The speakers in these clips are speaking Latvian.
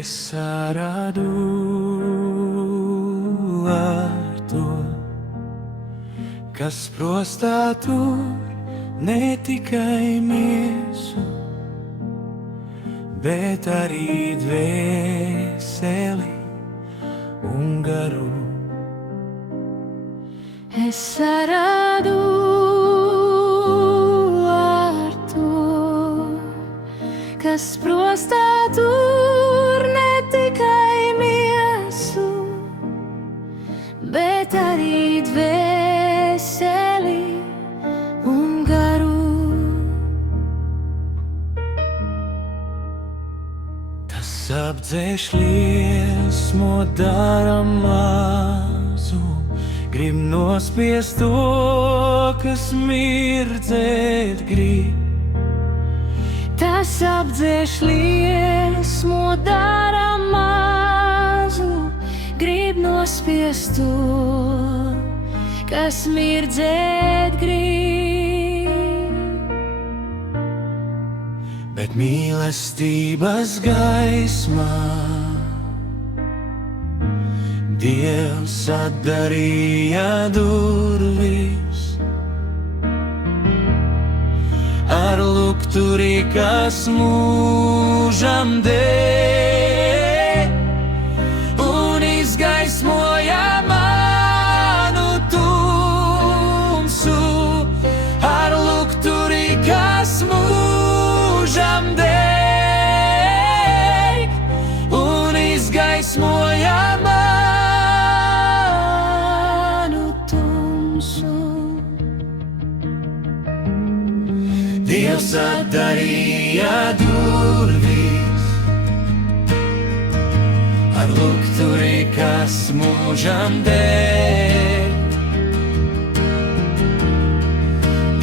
Es saradu ar to, kas prostā tur ne tikai miesu, bet arī dvēseli un garu. Es saradu ar to, kas prostā tur ne tikai miesu, bet arī dvēseli un garu. Tas apdzēš liesmo, dara mazu, grib nospiest to, kas mirdzēt grib. Tas apdzēš liesmo, dara mazu, grib nospiest to, kas mirdzēt grib. Bet mīlestības gaismā Dievs atdarīja durvis ar lukturi, kas mūžam dēļ, un izgaismoja manu tumsu ar lukturi, kas mūžam dēļ, un izgaismoja Dievs atdarīja durvis ar lukturi, kas mūžam dēļ.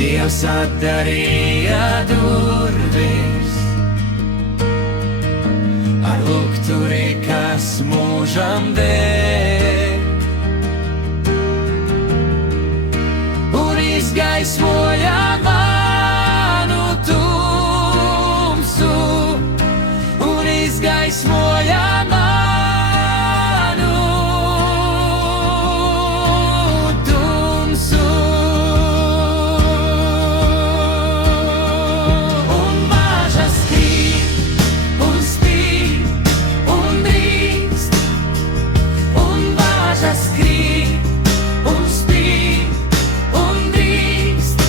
Dievs atdarīja durvis ar lukturi, kas mūžam dēļ. Un izgaismoja izgaismoja manu tumsu. Un mažas krīt, un spīd, un drīkst, un mažas krīt, un spīd, un drīkst.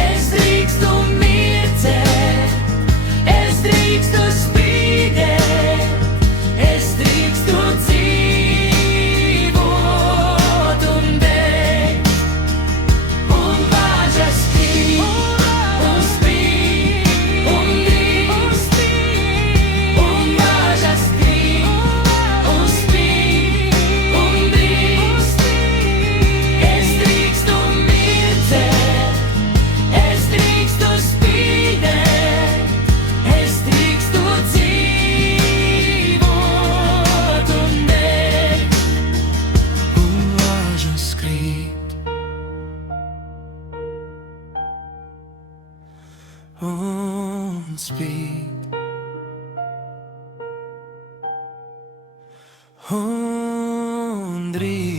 Es drīkstu mirdzēt, es drīkstu spīd. Un spīd, un drīz.